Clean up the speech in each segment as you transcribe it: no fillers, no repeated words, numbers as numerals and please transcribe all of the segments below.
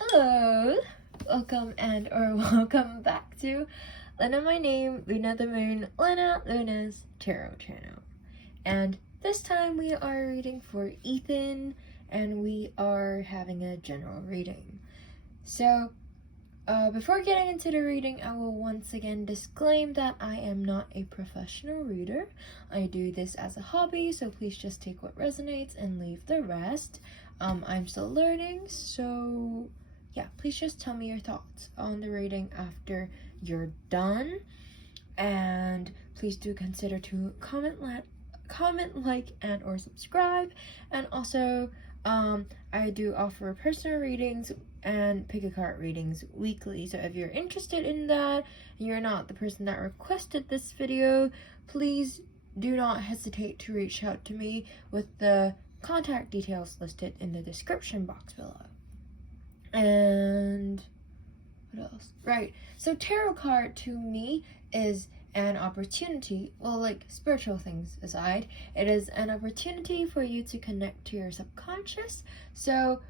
Hello, welcome back to Lena My Name, Luna the Moon, Lena Luna's Tarot channel. And this time we are reading for Ethan, and we are having a general reading. So, before getting into the reading, I will once again disclaim that I am not a professional reader. I do this as a hobby, so please just take what resonates and leave the rest. I'm still learning, so yeah, please just tell me your thoughts on the reading after you're done. And please do consider to comment, like, and or subscribe. And also, I do offer personal readings and pick a card readings weekly. So if you're interested in that, and you're not the person that requested this video, please do not hesitate to reach out to me with the contact details listed in the description box below. And what else? Right, so tarot card to me is an opportunity, well, like spiritual things aside, it is an opportunity for you to connect to your subconscious. So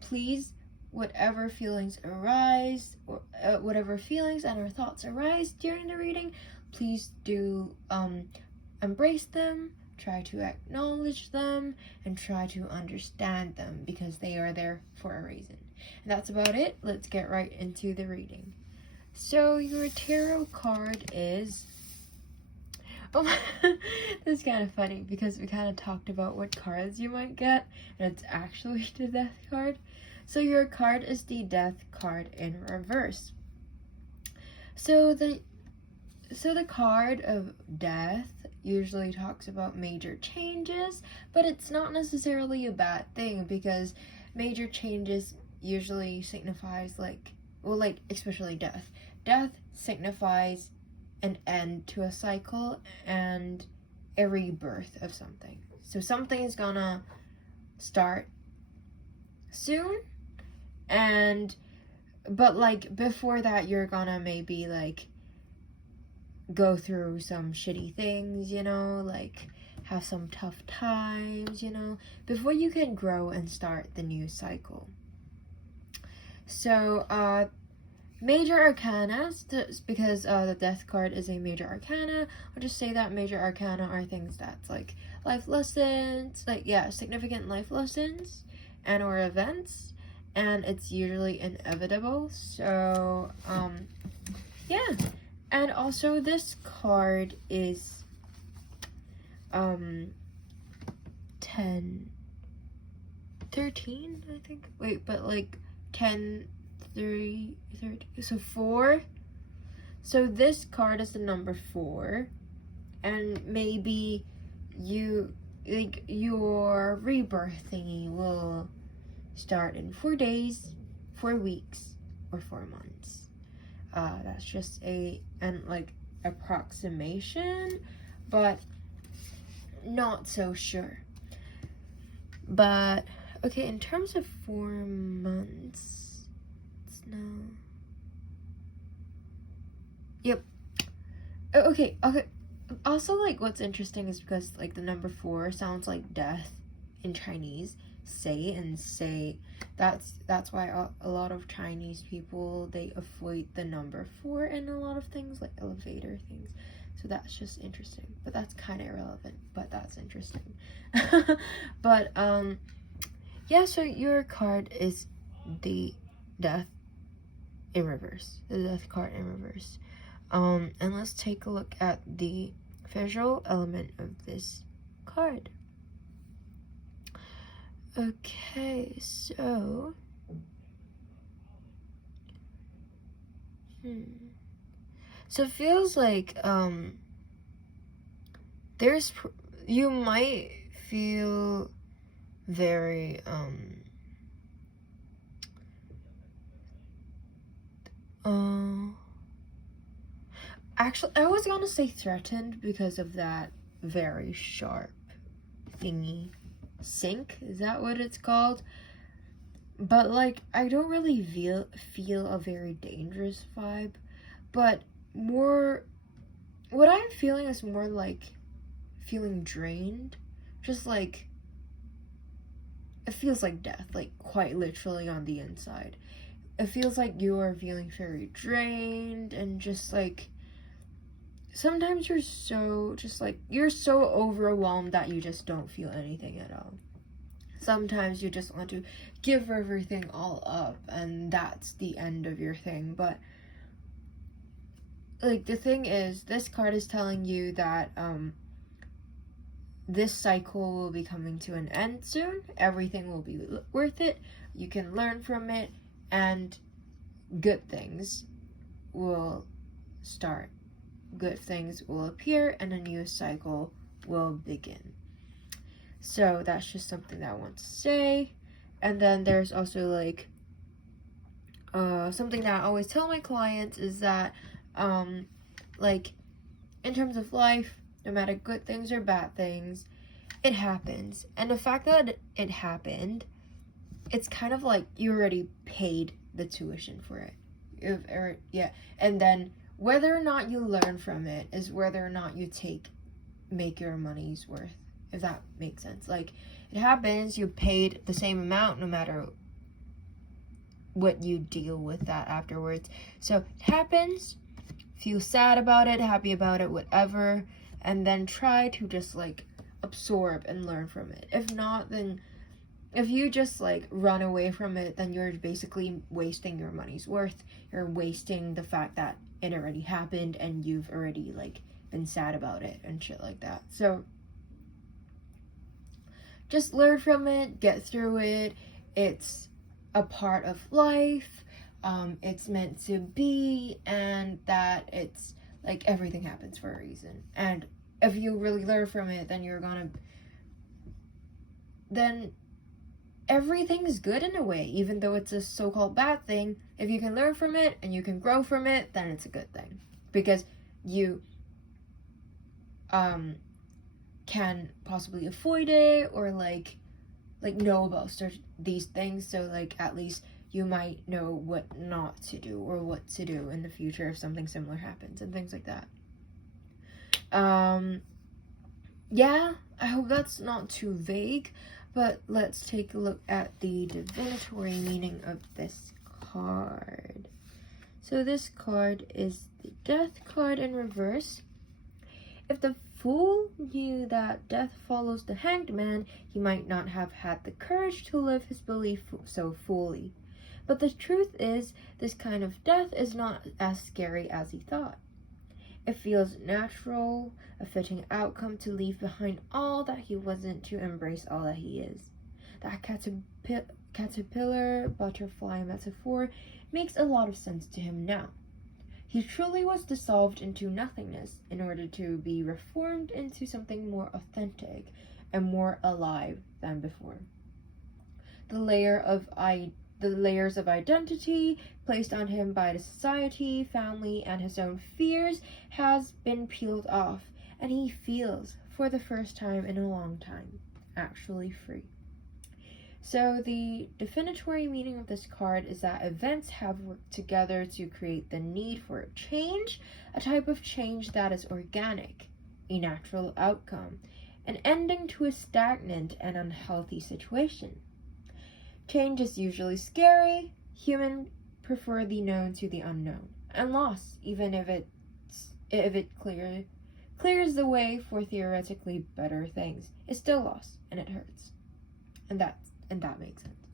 please, whatever feelings arise, or whatever feelings and or thoughts arise during the reading, please do embrace them, try to acknowledge them, and try to understand them, because they are there for a reason. And that's about it. Let's get right into the reading. So your tarot card is, this is kind of funny because we kind of talked about what cards you might get, and it's actually the Death card. So your card is the Death card in reverse. So the card of Death usually talks about major changes, but it's not necessarily a bad thing, because major changes usually signifies especially death. Death signifies an end to a cycle and a rebirth of something. So something is gonna start soon, but before that you're gonna maybe go through some shitty things, have some tough times, before you can grow and start the new cycle. So major arcana, because the Death card is a major arcana, I'll just say that major arcana are things that's life lessons, significant life lessons and or events, and it's usually inevitable. So yeah. And also this card is 13, I think. Wait, but 10, 3, 30, so 4. So this card is the number 4, and maybe your rebirth thingy will start in 4 days, 4 weeks, or 4 months. That's just an approximation, but not so sure. But okay, in terms of 4 months, it's now. Yep. Okay. Also, what's interesting is because the number 4 sounds like death in Chinese. Say. That's why a lot of Chinese people, they avoid the number 4 in a lot of things, like elevator things. So that's just interesting, but that's kind of irrelevant, but that's interesting. But yeah, so your card is the Death in reverse, the Death card in reverse. And let's take a look at the visual element of this card. Okay, so so it feels like you might feel very actually I was gonna say threatened because of that very sharp thingy. Sync, is that what it's called? But I don't really feel a very dangerous vibe, but more what I'm feeling is more feeling drained, just it feels like death, like quite literally on the inside. It feels like you are feeling very drained and just like sometimes you're so overwhelmed that you just don't feel anything at all. Sometimes you just want to give everything all up and that's the end of your thing. But like the thing is, this card is telling you that this cycle will be coming to an end soon. Everything will be worth it. You can learn from it and good things will start. Good things will appear and a new cycle will begin. So that's just something that I want to say. And then there's also like something that I always tell my clients is that like in terms of life, no matter good things or bad things, it happens. And the fact that it happened, it's kind of like you already paid the tuition for it. And then whether or not you learn from it is whether or not you make your money's worth, if that makes sense. Like, it happens, you paid the same amount no matter what you deal with that afterwards. So it happens, feel sad about it, happy about it, whatever, and then try to just like absorb and learn from it. If not, then if you just like run away from it, then you're basically wasting your money's worth. You're wasting the fact that it already happened and you've already like been sad about it and shit like that. So just learn from it, get through it. It's a part of life. It's meant to be, and that it's like everything happens for a reason. And if you really learn from it, then everything's good in a way, even though it's a so-called bad thing. If you can learn from it and you can grow from it, then it's a good thing, because you can possibly avoid it or like know about these things. So like at least you might know what not to do or what to do in the future if something similar happens and things like that. Yeah, I hope that's not too vague, but let's take a look at the divinatory meaning of this card. So this card is the Death card in reverse. If the fool knew that death follows the hanged man, he might not have had the courage to live his belief so fully. But the truth is, this kind of death is not as scary as he thought. It feels natural, a fitting outcome to leave behind all that he wasn't to embrace all that he is. That caterpillar butterfly metaphor makes a lot of sense to him now. He truly was dissolved into nothingness in order to be reformed into something more authentic and more alive than before. The layers of identity placed on him by the society, family, and his own fears has been peeled off, and he feels, for the first time in a long time, actually free. So the definitory meaning of this card is that events have worked together to create the need for a change, a type of change that is organic, a natural outcome, an ending to a stagnant and unhealthy situation. Change is usually scary. Humans prefer the known to the unknown, and loss, even if it clears the way for theoretically better things, is still loss, and it hurts. And that makes sense.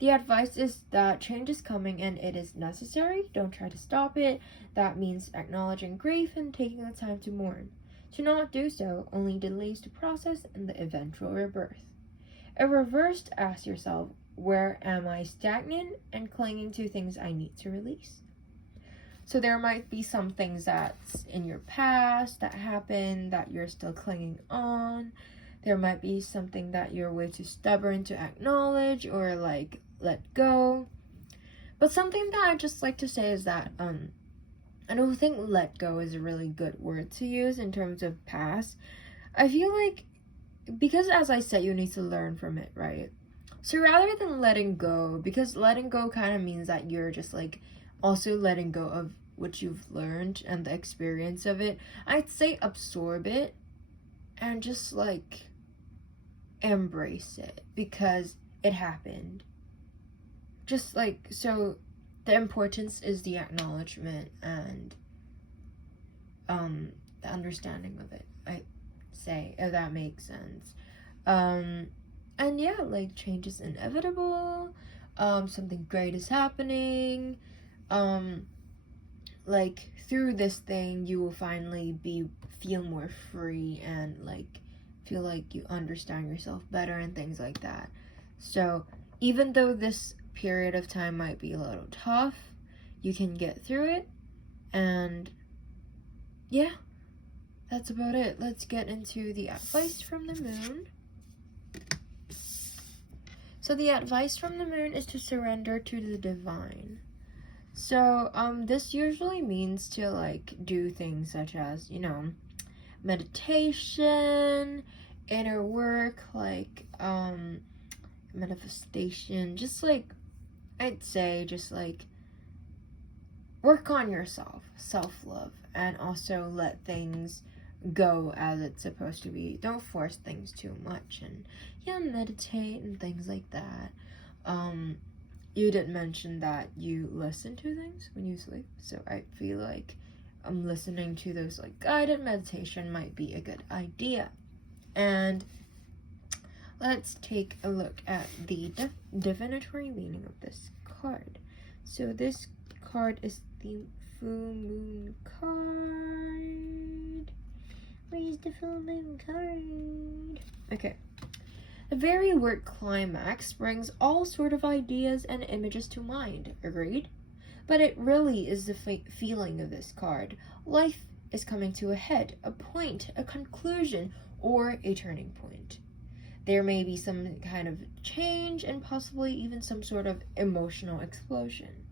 The advice is that change is coming and it is necessary. Don't try to stop it. That means acknowledging grief and taking the time to mourn. To not do so only delays the process and the eventual rebirth. If reversed, ask yourself, where am I stagnant and clinging to things I need to release? So there might be some things that's in your past that happened that you're still clinging on. There might be something that you're way too stubborn to acknowledge or like let go. But something that I just like to say is that I don't think let go is a really good word to use in terms of past. I feel like, because as I said, you need to learn from it, right? So rather than letting go, because letting go kind of means that you're just like also letting go of what you've learned and the experience of it, I'd say absorb it and just like embrace it because it happened. Just like, so the importance is the acknowledgement and the understanding of it, I say, if that makes sense. And yeah, like, change is inevitable. Something great is happening. Like, through this thing, you will finally feel more free and, like, feel like you understand yourself better and things like that. So, even though this period of time might be a little tough, you can get through it. And yeah, that's about it. Let's get into the advice from the moon. So the advice from the moon is to surrender to the divine. So this usually means to, like, do things such as, you know, meditation, inner work, like manifestation, just like, I'd say, just like work on yourself, self-love, and also let things go as it's supposed to be. Don't force things too much, and yeah, meditate and things like that. You did mention that you listen to things when you sleep, so I feel like listening to those, like, guided meditation might be a good idea. And let's take a look at the divinatory meaning of this card. So this card is the full moon card. Where's the full moon card? Okay. The very word climax brings all sort of ideas and images to mind, agreed? But it really is the feeling of this card. Life is coming to a head, a point, a conclusion, or a turning point. There may be some kind of change and possibly even some sort of emotional explosion.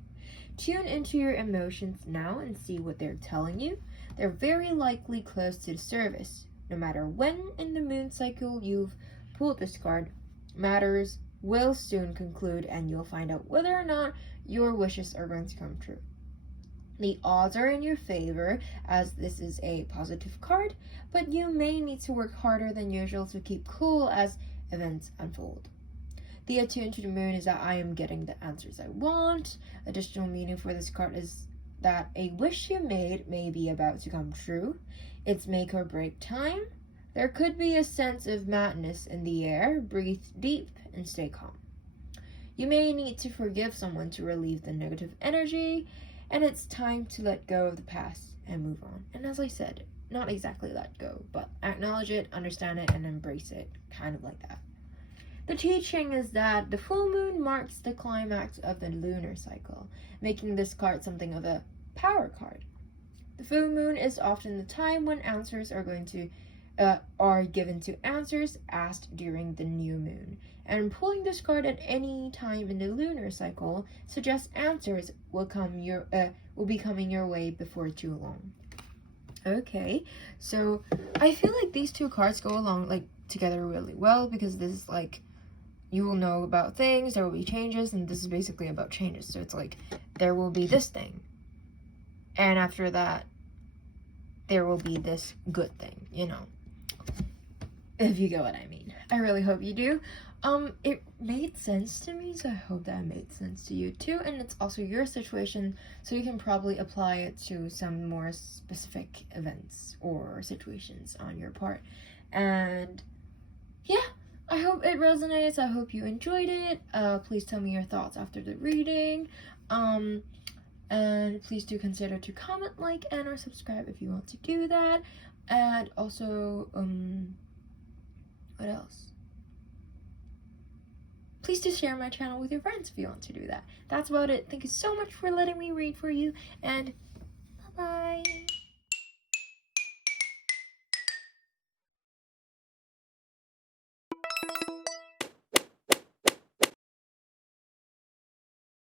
Tune into your emotions now and see what they're telling you. They're very likely close to the surface. No matter when in the moon cycle you've pulled this card, matters will soon conclude and you'll find out whether or not your wishes are going to come true. The odds are in your favor as this is a positive card, but you may need to work harder than usual to keep cool as events unfold. The attune to the moon is that I am getting the answers I want. Additional meaning for this card is that a wish you made may be about to come true. It's make or break time. There could be a sense of madness in the air. Breathe deep and stay calm. You may need to forgive someone to relieve the negative energy, and it's time to let go of the past and move on. And as I said, not exactly let go, but acknowledge it, understand it, and embrace it, kind of like that. The teaching is that the full moon marks the climax of the lunar cycle, making this card something of a power card. The full moon is often the time when answers are given to answers asked during the new moon, and pulling this card at any time in the lunar cycle suggests answers will be coming your way before too long. Okay, so I feel like these two cards go along, like, together really well, because this is like, you will know about things, there will be changes, and this is basically about changes. So it's like, there will be this thing, and after that there will be this good thing, you know, if you get what I mean. I really hope you do. It made sense to me, so I hope that made sense to you too, and it's also your situation, so you can probably apply it to some more specific events or situations on your part. And yeah, I hope it resonates. I hope you enjoyed it. Please tell me your thoughts after the reading. And please do consider to comment, like, and or subscribe if you want to do that. And also, what else? Please do share my channel with your friends if you want to do that. That's about it. Thank you so much for letting me read for you, and bye-bye.